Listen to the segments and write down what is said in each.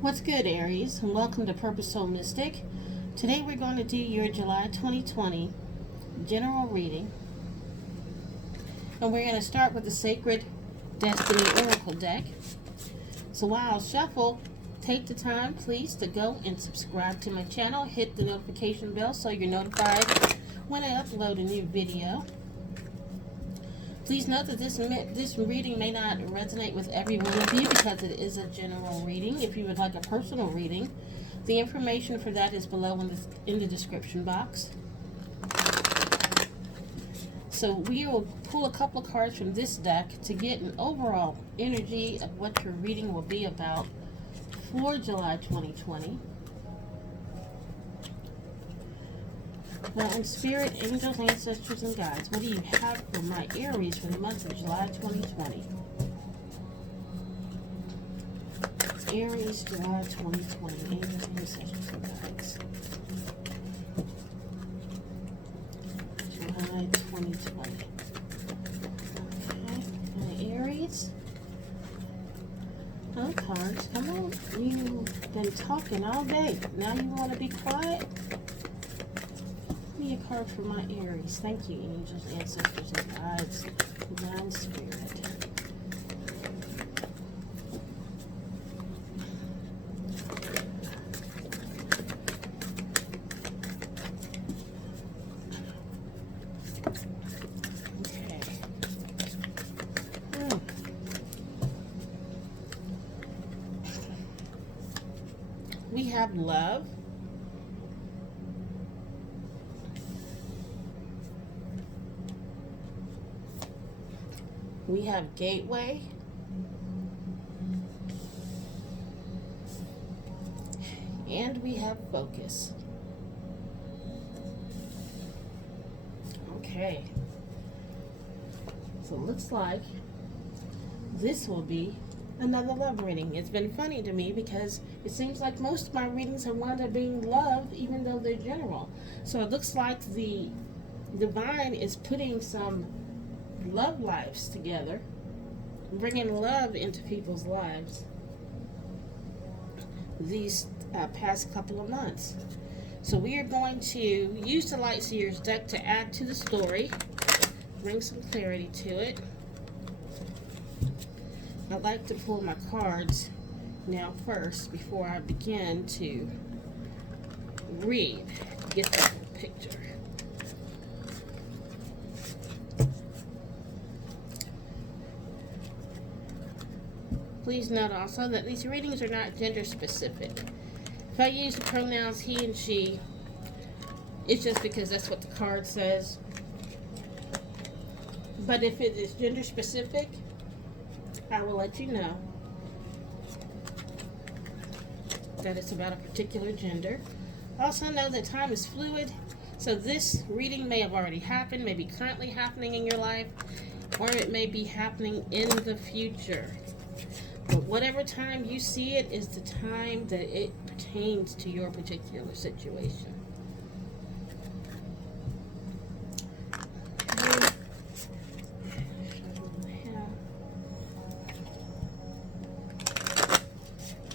What's good, Aries, and welcome to Purpose Soul Mystic. Today we're going to do your July 2020 general reading, and we're going to start with the Sacred Destiny Oracle deck. So while I'll shuffle, take the time, please, to go and subscribe to my channel. Hit the notification bell so you're notified when I upload a new video. Please note that this reading may not resonate with every one of you because it is a general reading. If you would like a personal reading, the information for that is below in the description box. So we will pull a couple of cards from this deck to get an overall energy of what your reading will be about for July 2020. Well, in spirit, angels, ancestors, and guides, what do you have for my Aries for the month of July 2020? Aries, July 2020, angels, ancestors, and guides. July 2020. Okay, my Aries. Oh, cards, come on. You've been talking all day. Now you want to be quiet? Me a card for my Aries. Thank you, angels, ancestors, and guides, divine spirit. Okay. We have love. We have gateway. And we have focus. Okay. So it looks like this will be another love reading. It's been funny to me because it seems like most of my readings have wound up being love, even though they're general. So it looks like the divine is putting some love lives together, bringing love into people's lives these past couple of months. So we are going to use the Lightseer's deck to add to the story, bring some clarity to it. I'd like to pull my cards now first before I begin to read, get the picture. Please note also that these readings are not gender specific. If I use the pronouns he and she, it's just because that's what the card says. But if it is gender specific, I will let you know that it's about a particular gender. Also know that time is fluid, so this reading may have already happened, may be currently happening in your life, or it may be happening in the future. But whatever time you see it is the time that it pertains to your particular situation.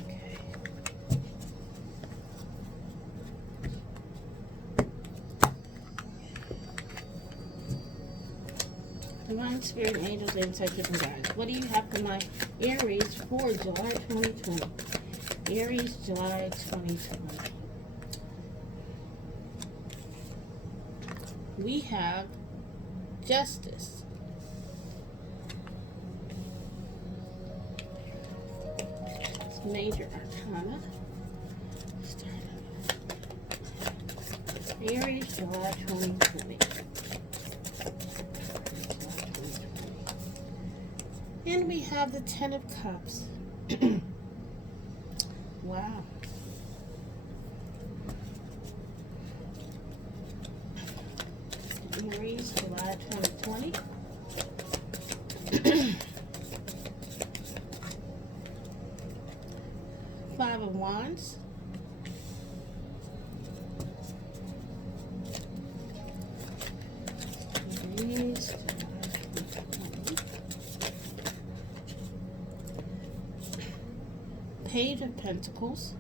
Okay. Divine Spirit, angels, ancestors, and guides. What do you have for my Aries for July 2020? Aries, July 2020. We have Justice. Major Arcana. Aries, July 2020. And we have the Ten of Cups. Wow. Aries, July 2020. Five of Wands. Aries, Page of Pentacles.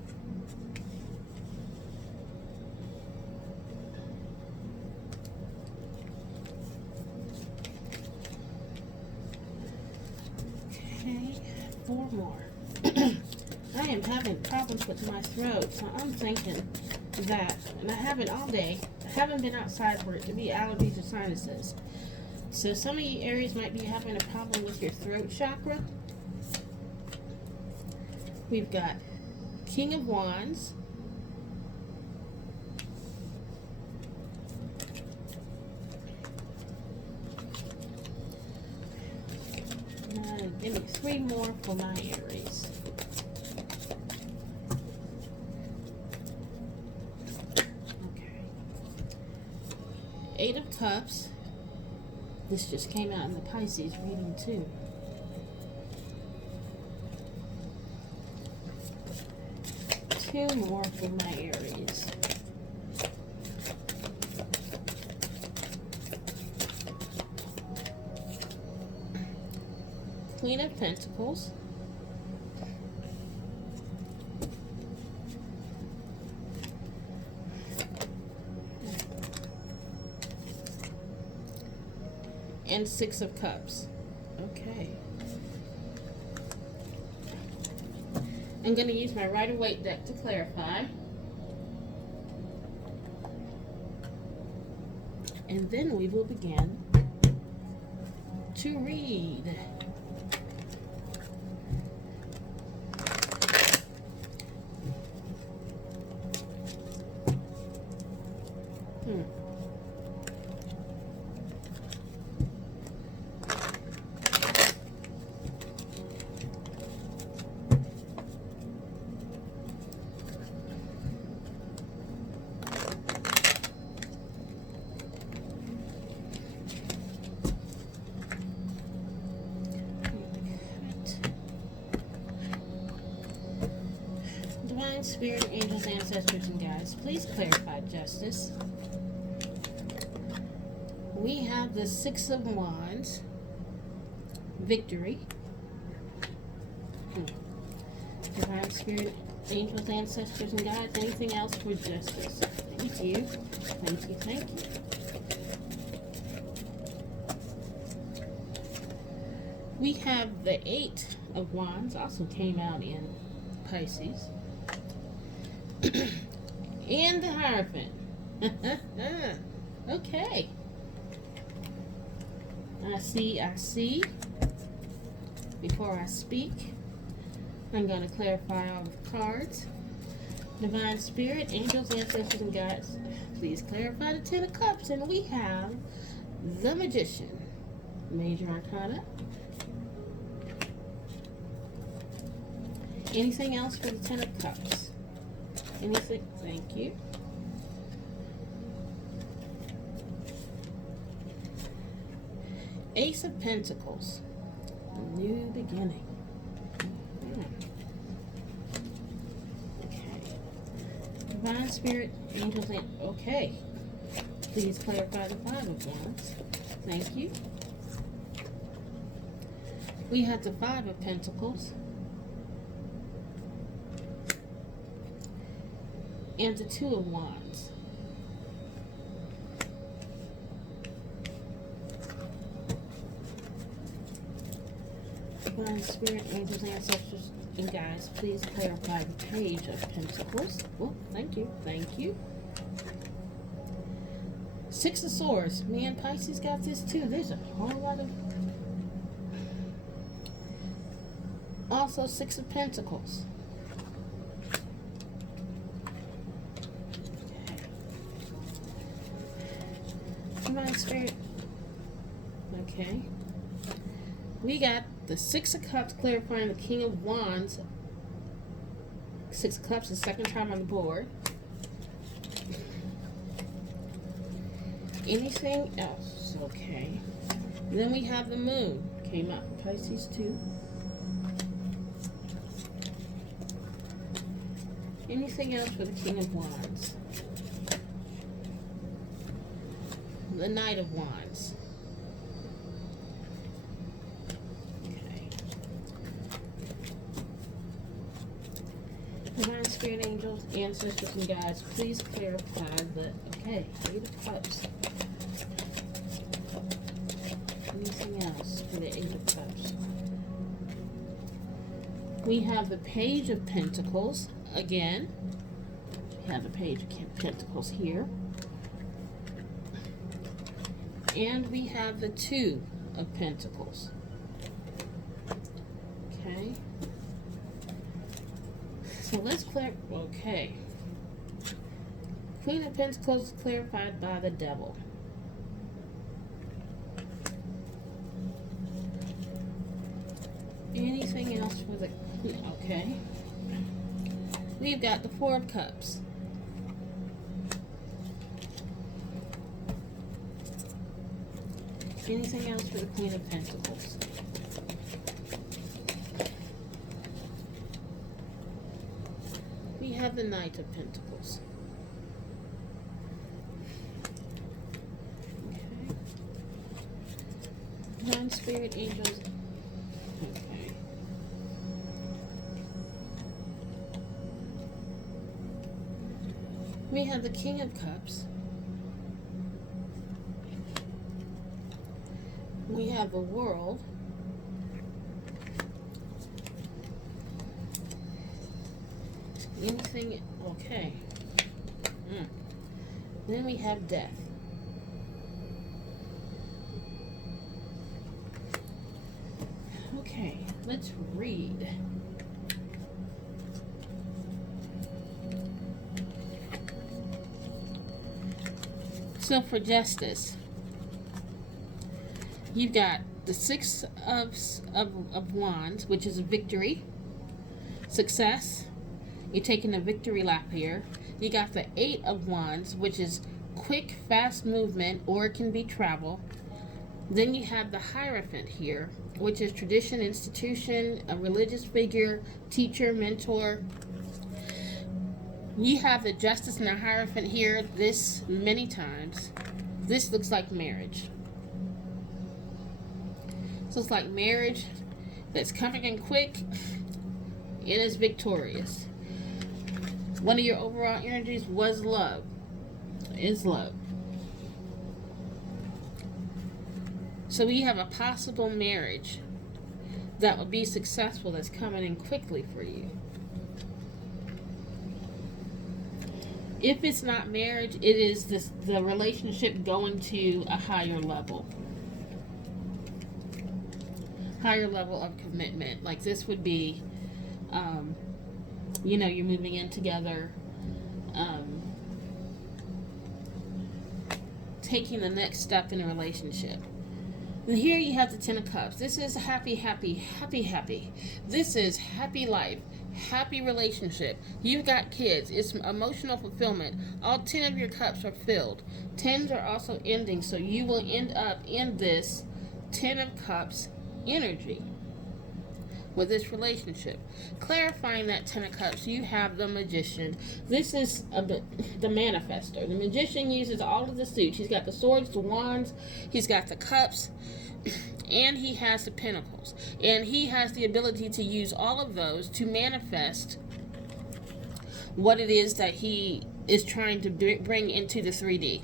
Okay, 4 more. I am having problems with my throat, so I'm thinking that, and I haven't all day. I haven't been outside for it to be allergies or sinuses. So some of you Aries might be having a problem with your throat chakra. We've got King of Wands, give me 3 more for my Aries. Okay. 8 of Cups. This just came out in the Pisces reading too. Two more for my Aries. Queen of Pentacles. And 6 of Cups. Okay. I'm going to use my Rider-Waite deck to clarify. And then we will begin to read. Divine Spirit, angels, ancestors, and guides, please clarify justice. We have the 6 of Wands, victory. Divine Spirit, angels, ancestors, and guides, anything else for justice? Thank you. Thank you, thank you. We have the 8 of Wands, also came out in Pisces. And the Hierophant. Okay. I see. Before I speak, I'm going to clarify all the cards. Divine Spirit, angels, ancestors, and guides, please clarify the 10 of Cups. And we have the Magician. Major Arcana. Anything else for the 10 of Cups? Anything? Thank you. Ace of Pentacles. A new beginning. Okay. Divine Spirit, angels, and okay. Please clarify the 5 of Wands. Thank you. We have the 5 of Pentacles. And the 2 of Wands. Divine Spirit, angels, ancestors, and guides, please clarify the Page of Pentacles. Oh, thank you, thank you. 6 of Swords. Man, Pisces got this too. There's a whole lot of... Also, 6 of Pentacles. Divine Spirit. Okay. We got the 6 of Cups clarifying the King of Wands. 6 of Cups the second time on the board. Anything else? Okay. And then we have the Moon. Came out in Pisces too. Anything else for the King of Wands? The Knight of Wands. Okay. Spirit Angels, Ancestors, and Guides, please clarify the, okay, Eight of Cups. Anything else for the Eight of Cups? We have the Page of Pentacles again. We have the Page of Pentacles here. And we have the Two of Pentacles. Okay. So let's clear. Okay. Queen of Pentacles clarified by the Devil. Anything else for the... Okay. We've got the Four of Cups. Anything else for the Queen of Pentacles? We have the Knight of Pentacles. Okay. Non-Spirit Angels. Okay. We have the King of Cups. We have the World. Anything, okay. Then we have Death. Okay, let's read. So for Justice, you've got the Six of Wands, which is a victory, success. You're taking a victory lap here. You got the Eight of Wands, which is quick, fast movement, or it can be travel. Then you have the Hierophant here, which is tradition, institution, a religious figure, teacher, mentor. You have the Justice and the Hierophant here. This many times. This looks like marriage. So it's like marriage that's coming in quick and is victorious. One of your overall energies was love. Is love. So we have a possible marriage that will be successful that's coming in quickly for you. If it's not marriage, it is the relationship going to a higher level. Higher level of commitment. Like this would be, you know, you're moving in together, taking the next step in a relationship. And here you have the Ten of Cups. This is happy, happy, happy, happy. This is happy life, happy relationship. You've got kids. It's emotional fulfillment. All 10 of your cups are filled. 10s are also ending, so you will end up in this 10 of Cups energy with this relationship. Clarifying that Ten of Cups, you have the Magician. This is the manifester. The Magician uses all of the suits. He's got the swords, the wands, he's got the cups, and he has the pentacles. And he has the ability to use all of those to manifest what it is that he is trying to bring into the 3D.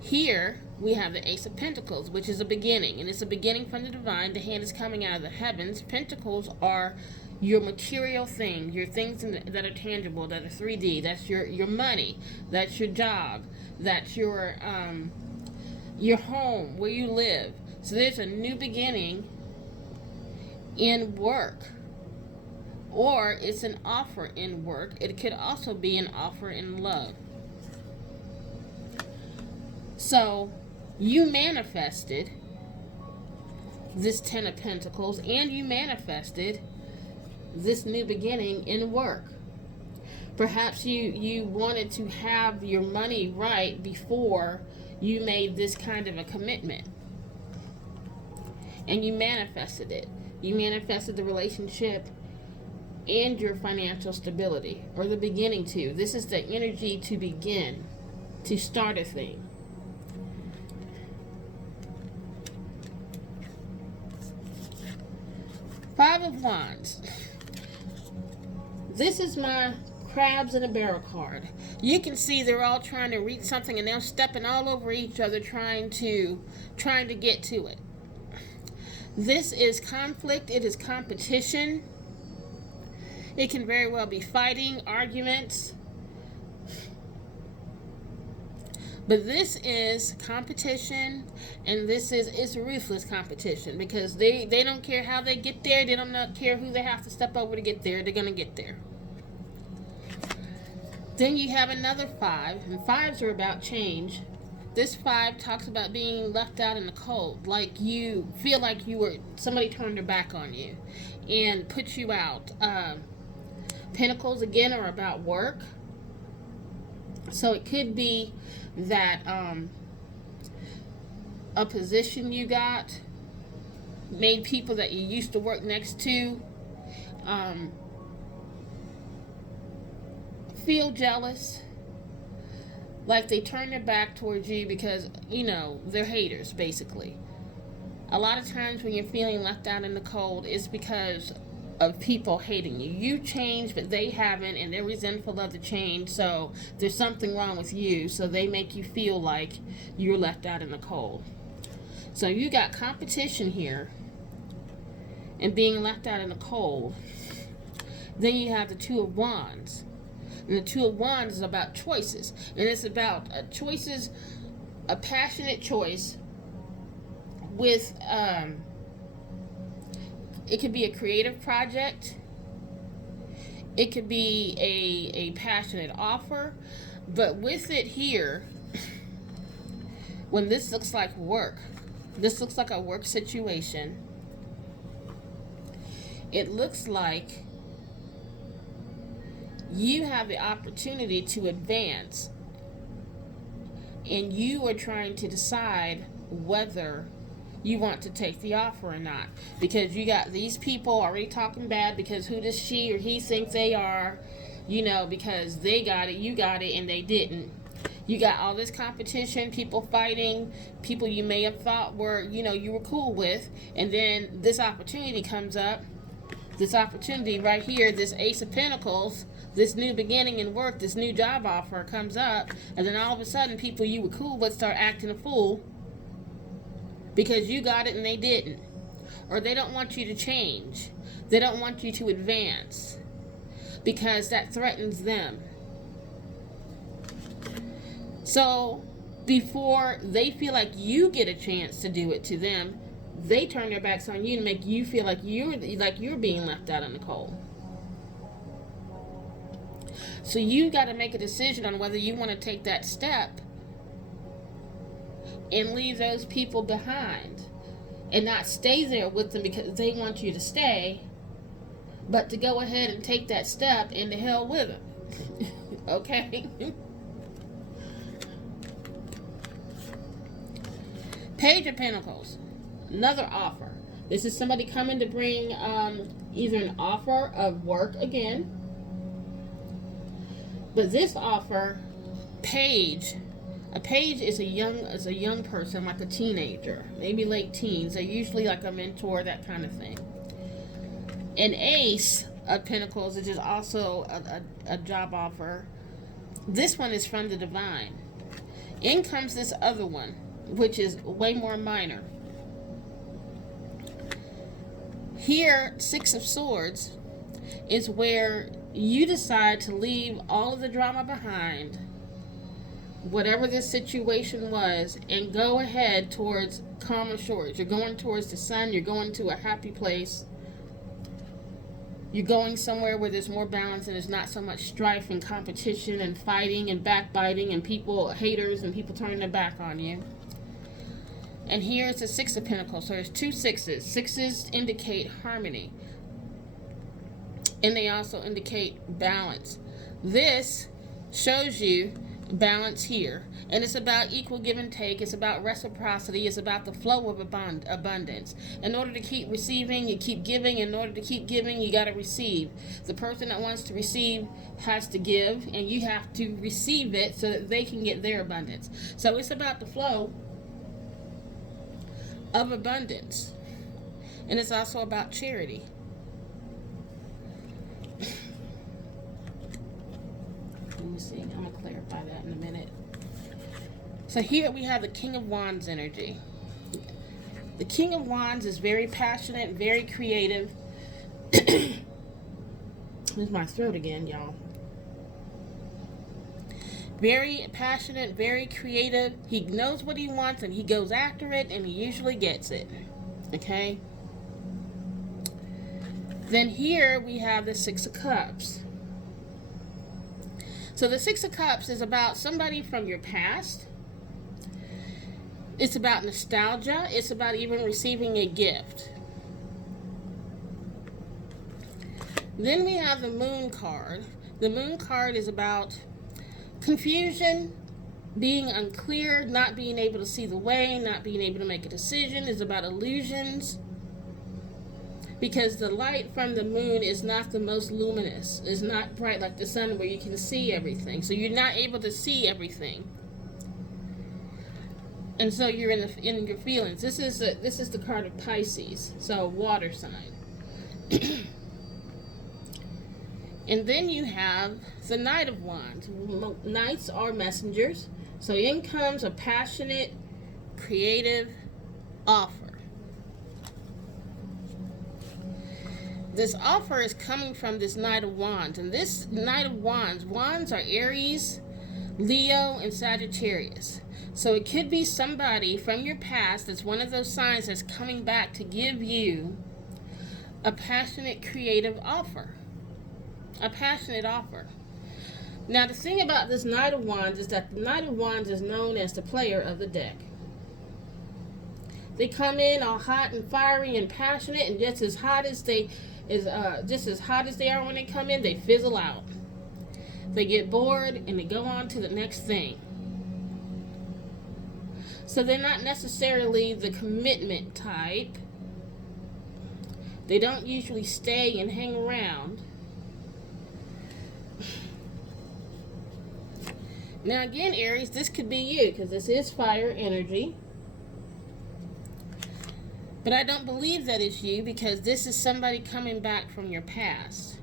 Here we have the Ace of Pentacles, which is a beginning, and it's a beginning from the divine. The hand is coming out of the heavens. Pentacles are your material things, your things that are tangible, that are 3D. That's your money, that's your job, that's your home, where you live. So there's a new beginning in work, or it's an offer in work. It could also be an offer in love. So you manifested this Ten of Pentacles, and you manifested this new beginning in work. Perhaps you wanted to have your money right before you made this kind of a commitment, and you manifested it. You manifested the relationship and your financial stability, or the beginning to. This is the energy to begin, to start a thing. Five of Wands. This is my crabs in a barrel card. You can see they're all trying to reach something, and they're stepping all over each other trying to get to it. This is conflict. It is competition. It can very well be fighting, arguments. But this is competition, and it's ruthless competition, because they don't care how they get there. They don't care who they have to step over to get there. They're going to get there. Then you have another 5, and 5s are about change. This 5 talks about being left out in the cold, like you feel like somebody turned their back on you and put you out. Pentacles, again, are about work. So it could be that a position you got made people that you used to work next to feel jealous, like they turn their back towards you because, they're haters, basically. A lot of times when you're feeling left out in the cold, it's because of people hating you. You changed, but they haven't, and they're resentful of the change, so there's something wrong with you, so they make you feel like you're left out in the cold. So you got competition here and being left out in the cold. Then you have the 2 of Wands. And the 2 of Wands is about choices. And it's about choices, a passionate choice with, it could be a creative project. It could be a passionate offer. But with it here, when this looks like work, this looks like a work situation. It looks like you have the opportunity to advance, and you are trying to decide whether you want to take the offer or not, because you got these people already talking bad because who does she or he think they are, because they got it, you got it, and they didn't. You got all this competition, people fighting, people you may have thought were, you were cool with, and then this opportunity comes up. This opportunity right here, this Ace of Pentacles, this new beginning in work, this new job offer comes up, and then all of a sudden people you were cool with start acting a fool because you got it and they didn't. Or they don't want you to change. They don't want you to advance because that threatens them. So before they feel like you get a chance to do it to them, they turn their backs on you to make you feel like you're being left out in the cold. So you got to make a decision on whether you want to take that step and leave those people behind and not stay there with them because they want you to stay, but to go ahead and take that step and to hell with them. Okay? Page of Pentacles, another offer. This is somebody coming to bring either an offer of work again, but this offer, a page is a young person, like a teenager, maybe late teens. They're usually like a mentor, that kind of thing. An Ace of Pentacles, which is also a job offer. This one is from the divine. In comes this other one, which is way more minor. Here, 6 of Swords is where you decide to leave all of the drama behind, whatever this situation was, and go ahead towards calmer shores. You're going towards the sun. You're going to a happy place. You're going somewhere where there's more balance and there's not so much strife and competition and fighting and backbiting and haters and people turning their back on you. And here's the 6 of Pentacles. So there's 2 6s. 6s indicate harmony. And they also indicate balance. This shows you balance here. And it's about equal give and take. It's about reciprocity. It's about the flow of abundance. In order to keep receiving, you keep giving. In order to keep giving, you got to receive. The person that wants to receive has to give, and you have to receive it so that they can get their abundance. So it's about the flow of abundance. And it's also about charity. me see. I'm going to clarify that in a minute. So here we have the King of Wands energy. The King of Wands is very passionate, very creative. There's my throat again, y'all. Very passionate, very creative. He knows what he wants and he goes after it, and he usually gets it. Okay? Then here we have the Six of Cups. So the Six of Cups is about somebody from your past. It's about nostalgia. It's about even receiving a gift. Then we have the Moon card. The Moon card is about confusion, being unclear, not being able to see the way, not being able to make a decision. It's about illusions. Because the light from the moon is not the most luminous. It's not bright like the sun where you can see everything. So you're not able to see everything. And so you're in your feelings. This is the card of Pisces, so water sign. And then you have the Knight of Wands. Knights are messengers. So in comes a passionate, creative offer. This offer is coming from this Knight of Wands. And this Knight of Wands, wands are Aries, Leo, and Sagittarius. So it could be somebody from your past that's one of those signs that's coming back to give you a passionate, creative offer. A passionate offer. Now the thing about this Knight of Wands is that the Knight of Wands is known as the player of the deck. They come in all hot and fiery and passionate, and just as hot as they are when they come in, they fizzle out. They get bored and they go on to the next thing. So they're not necessarily the commitment type. They don't usually stay and hang around. Now again, Aries, this could be you because this is fire energy. But I don't believe that it's you because this is somebody coming back from your past.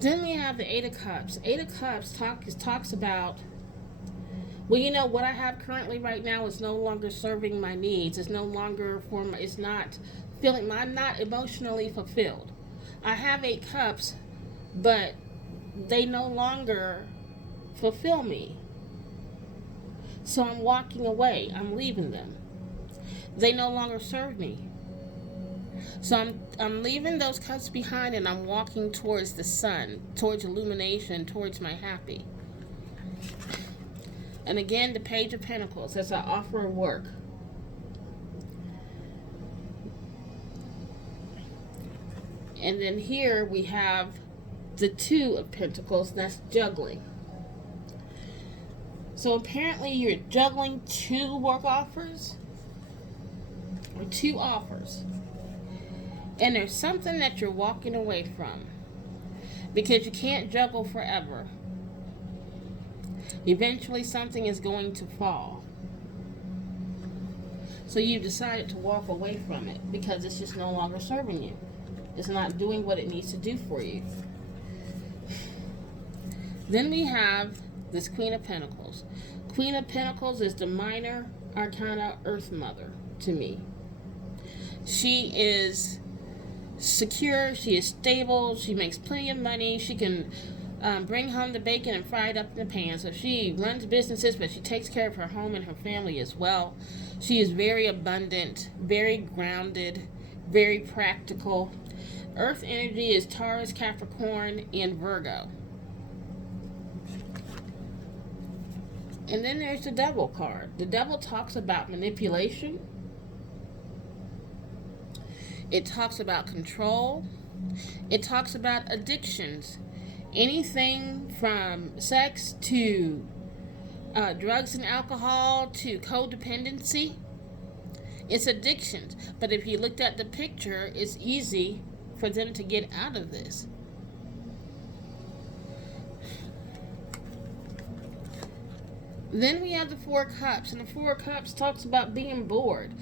Then we have the Eight of Cups. Eight of Cups talks about, well, you know, what I have currently right now is no longer serving my needs. It's no longer it's not feeling, I'm not emotionally fulfilled. I have 8 cups, but they no longer fulfill me. So I'm walking away. I'm leaving them. They no longer serve me. So I'm leaving those cups behind, and I'm walking towards the sun, towards illumination, towards my happy. And again, the Page of Pentacles. That's an offer of work. And then here we have the Two of Pentacles. That's juggling. So apparently you're juggling 2 work offers. Or 2 offers. And there's something that you're walking away from. Because you can't juggle forever. Eventually something is going to fall. So you've decided to walk away from it because it's just no longer serving you. It's not doing what it needs to do for you. Then we have this Queen of Pentacles. Queen of Pentacles is the minor arcana Earth Mother to me. She is secure, she is stable, she makes plenty of money, she can bring home the bacon and fry it up in the pan. So she runs businesses, but she takes care of her home and her family as well. She is very abundant, very grounded, very practical. Earth energy is Taurus, Capricorn, and Virgo. And then there's the Devil card. The Devil talks about manipulation. It talks about control. It talks about addictions. Anything from sex to drugs and alcohol to codependency. It's addictions. But if you looked at the picture, it's easy for them to get out of this. Then we have the Four of Cups, and the Four of Cups talks about being bored.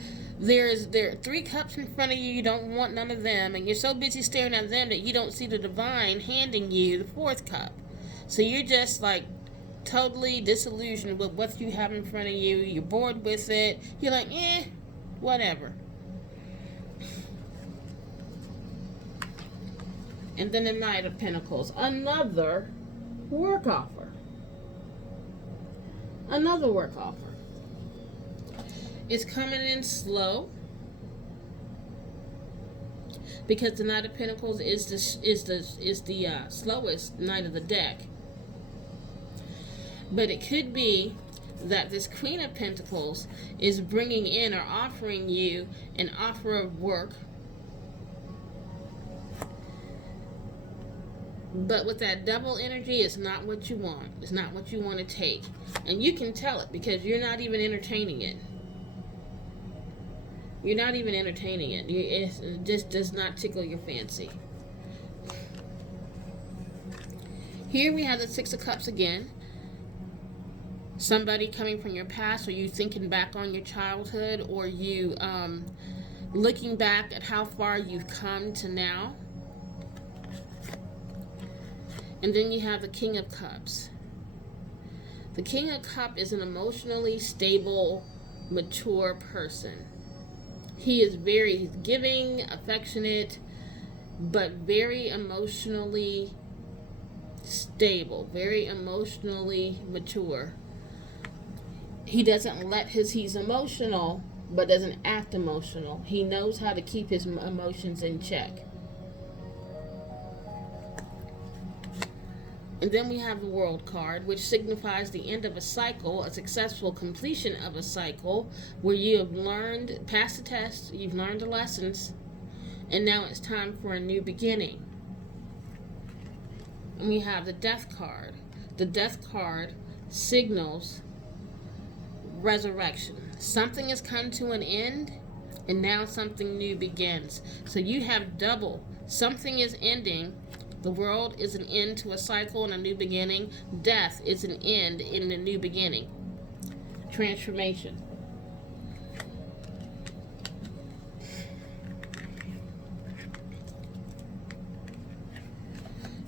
There are 3 cups in front of you. You don't want none of them, and you're so busy staring at them that you don't see the divine handing you the 4th cup. So you're just like totally disillusioned with what you have in front of you. You're bored with it. You're like, whatever. And then the Knight of Pentacles, another work offer. Another work offer. It's coming in slow because the Knight of Pentacles is the slowest knight of the deck. But it could be that this Queen of Pentacles is bringing in or offering you an offer of work, but with that double energy, it's not what you want. It's not what you want to take. And you can tell it because you're not even entertaining it. You're not even entertaining it. It just does not tickle your fancy. Here we have the 6 of Cups again. Somebody coming from your past, or you thinking back on your childhood, or you looking back at how far you've come to now. And then you have the King of Cups. The King of Cups is an emotionally stable, mature person. He's giving, affectionate, but very emotionally stable, very emotionally mature. He doesn't he's emotional, but doesn't act emotional. He knows how to keep his emotions in check. And then we have the World card, which signifies the end of a cycle, a successful completion of a cycle, where you have passed the test, you've learned the lessons, and now it's time for a new beginning. And we have the Death card. The Death card signals resurrection. Something has come to an end, and now something new begins. So you have double. Something is ending. The world is an end to a cycle and a new beginning. Death is an end in a new beginning. Transformation.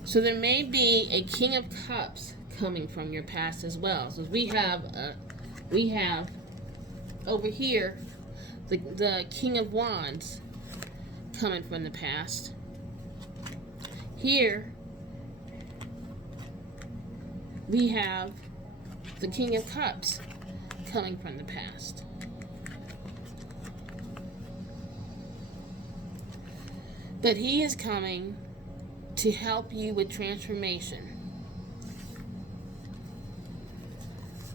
So there may be a King of Cups coming from your past as well. So we have over here the King of Wands coming from the past. Here we have the King of Cups coming from the past. But he is coming to help you with transformation.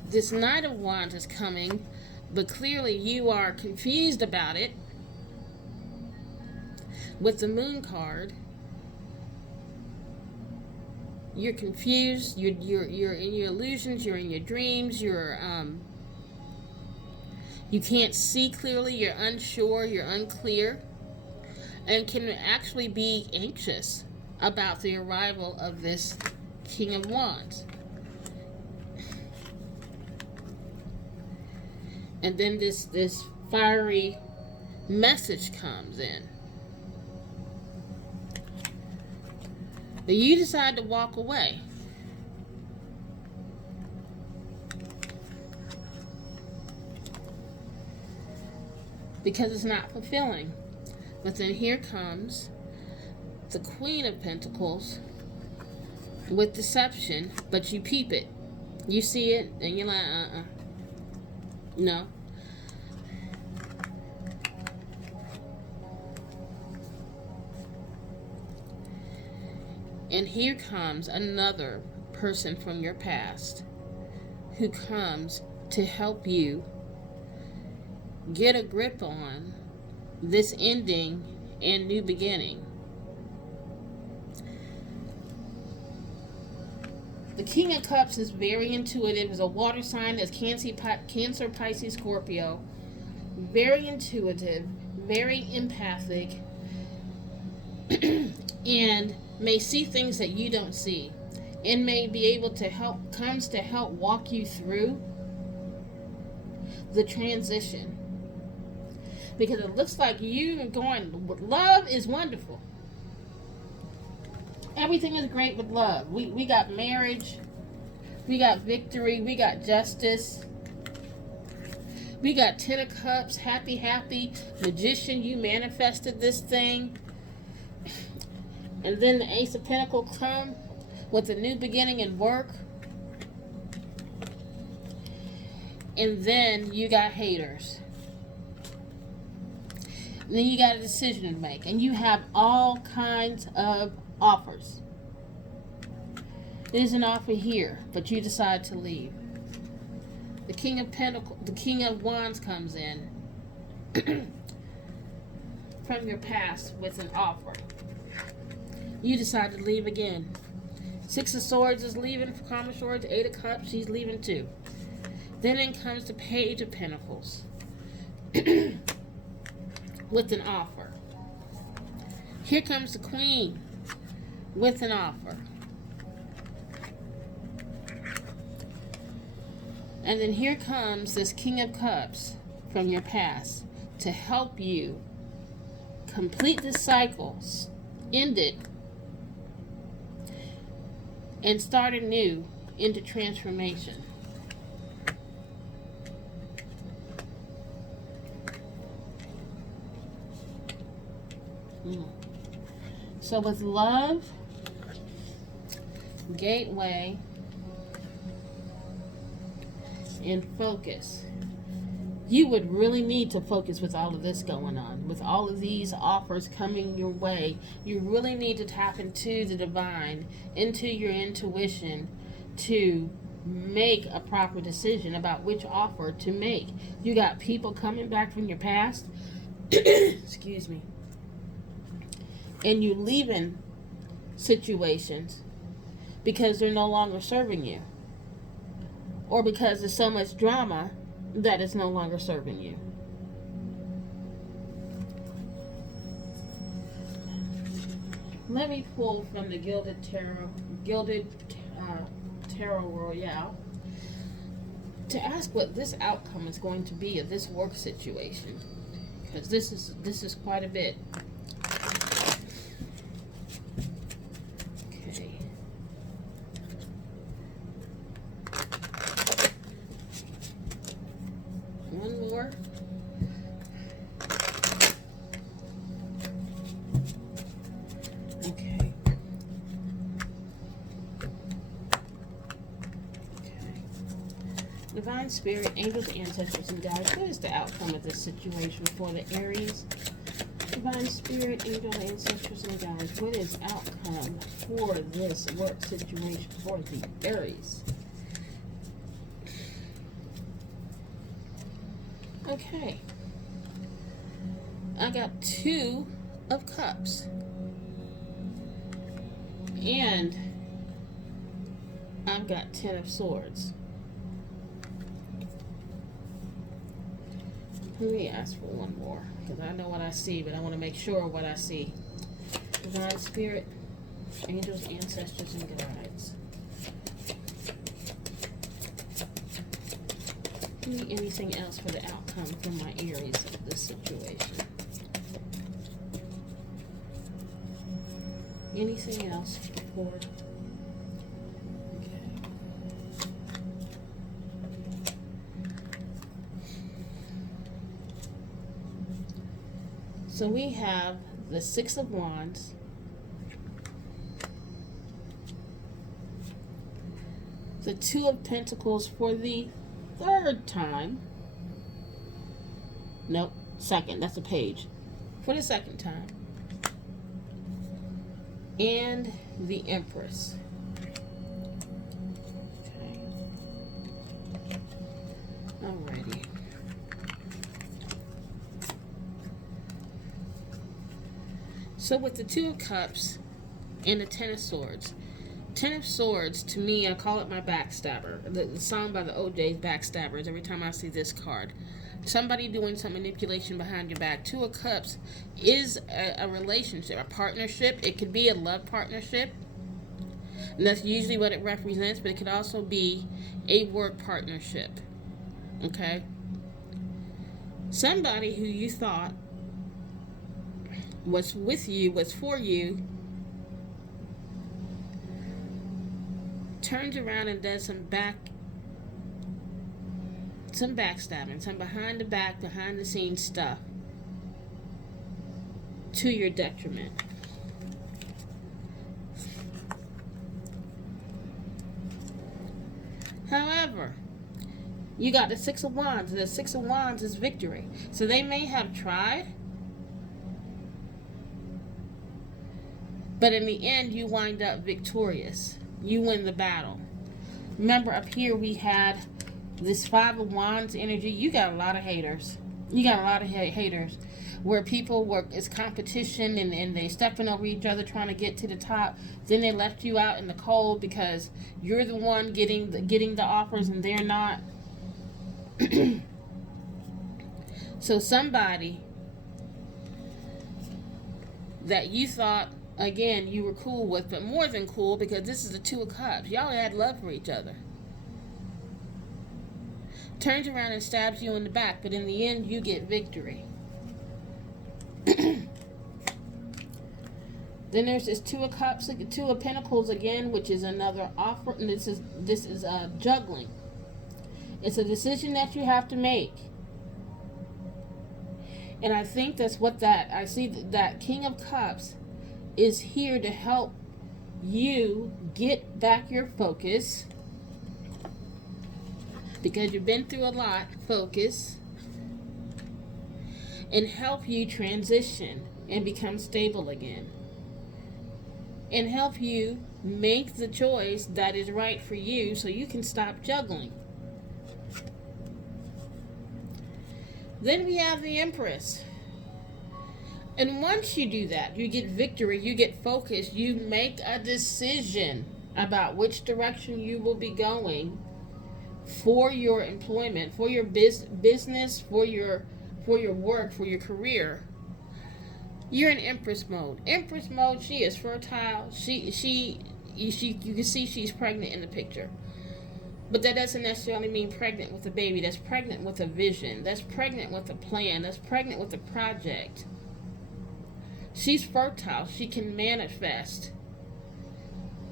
This Knight of Wands is coming, but clearly you are confused about it. With the Moon card, you're confused, you're in your illusions, you're in your dreams, you can't see clearly, you're unsure, you're unclear, and can actually be anxious about the arrival of this King of Wands. And then this fiery message comes in. But you decide to walk away. Because it's not fulfilling. But then here comes the Queen of Pentacles with deception, but you peep it. You see it, and you're like, no. And here comes another person from your past who comes to help you get a grip on this ending and new beginning. The King of Cups is very intuitive. It's a water sign. It's Cancer, Pisces, Scorpio. Very intuitive, very empathic, and may see things that you don't see, and may be able to comes to help walk you through the transition. Because it looks like you are going, love is wonderful. Everything is great with love. We got marriage, we got victory, we got justice, we got 10 of Cups, happy, happy, magician, you manifested this thing. And then the Ace of Pentacles come with a new beginning in work. And then you got haters. And then you got a decision to make. And you have all kinds of offers. There's an offer here, but you decide to leave. The King of Pentacles, the King of Wands comes in from your past with an offer. You decide to leave again. Six of Swords is leaving for Common Swords. Eight of Cups, she's leaving too. Then in comes the Page of Pentacles with an offer. Here comes the Queen with an offer. And then here comes this King of Cups from your past to help you complete the cycles, end it, and start anew into transformation. So with love, gateway, and focus, you would really need to focus with all of this going on. With all of these offers coming your way, you really need to tap into the divine, into your intuition to make a proper decision about which offer to make. You got people coming back from your past, excuse me, and you leaving situations because they're no longer serving you, or because there's so much drama that it's no longer serving you. Let me pull from the Gilded Tarot Royale to ask what this outcome is going to be of this work situation, because this is quite a bit. Okay. One more. Okay. Divine Spirit, angels, ancestors, and guides, what is the outcome of this situation for the Aries? Divine Spirit, angels, ancestors, and guides, what is outcome for this work situation for the Aries? Okay. I got 2 of Cups. And I've got 10 of Swords. Let me ask for one more, because I know what I see, but I want to make sure what I see. Divine Spirit, angels, ancestors, and guides. Give me anything else for the outcome from my Aries of this situation. Anything else before? So we have the Six of Wands, the Two of Pentacles for the 3rd time. Nope, second, that's a page. For the 2nd time. And the Empress. Okay. Alrighty. So with the Two of Cups and the 10 of Swords. 10 of Swords, to me, I call it my backstabber. The song by the OJ's Backstabbers, every time I see this card. Somebody doing some manipulation behind your back. 2 of Cups is a relationship, a partnership. It could be a love partnership. And that's usually what it represents, but it could also be a work partnership. Okay? Somebody who you thought was with you, was for you, turns around and does some backstabbing, some behind the scenes stuff to your detriment. However, you got the Six of Wands. The Six of Wands is victory. So they may have tried, but in the end, you wind up victorious. You win the battle. Remember, up here we had this Five of Wands energy. You got a lot of haters. You got a lot of haters. Where people were, it's competition and they stepping over each other trying to get to the top. Then they left you out in the cold because you're the one getting the offers and they're not. So somebody that you thought, again, you were cool with, but more than cool, because this is the Two of Cups. Y'all had love for each other. Turns around and stabs you in the back, but in the end, you get victory. Then there's this Two of Cups, Two of Pentacles again, which is another offer. And this is juggling. It's a decision that you have to make. And I think that's what I see that King of Cups is here to help you get back your focus, because you've been through a lot. Focus. And help you transition and become stable again. And help you make the choice that is right for you so you can stop juggling. Then we have the Empress. And once you do that, you get victory, you get focus, you make a decision about which direction you will be going for your employment, for your business, for your work, for your career. You're in Empress mode. Empress mode, she is fertile. You can see she's pregnant in the picture. But that doesn't necessarily mean pregnant with a baby. That's pregnant with a vision. That's pregnant with a plan. That's pregnant with a project. She's fertile. She can manifest.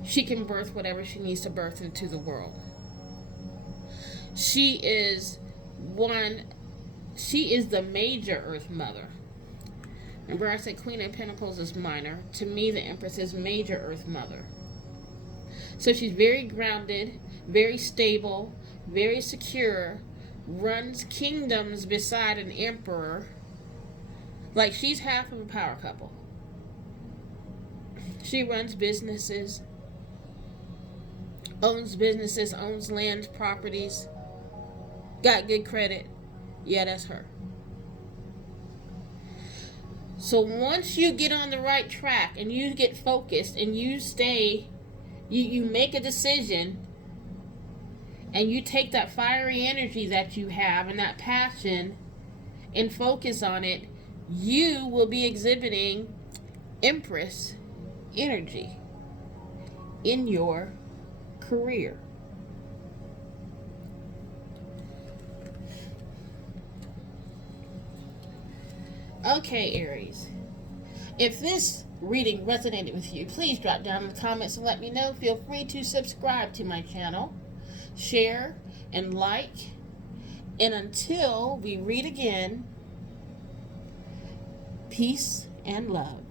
She can birth whatever she needs to birth into the world. She is the major Earth Mother. Remember, I said Queen of Pentacles is minor. To me, the Empress is major Earth Mother. So she's very grounded, very stable, very secure, runs kingdoms beside an emperor. Like, she's half of a power couple. She runs businesses, owns land, properties, got good credit. Yeah, that's her. So once you get on the right track and you get focused and you stay, you make a decision and you take that fiery energy that you have and that passion and focus on it, you will be exhibiting Empress energy in your career. Okay, Aries. If this reading resonated with you, please drop down in the comments and let me know. Feel free to subscribe to my channel, share, and like. And until we read again, peace and love.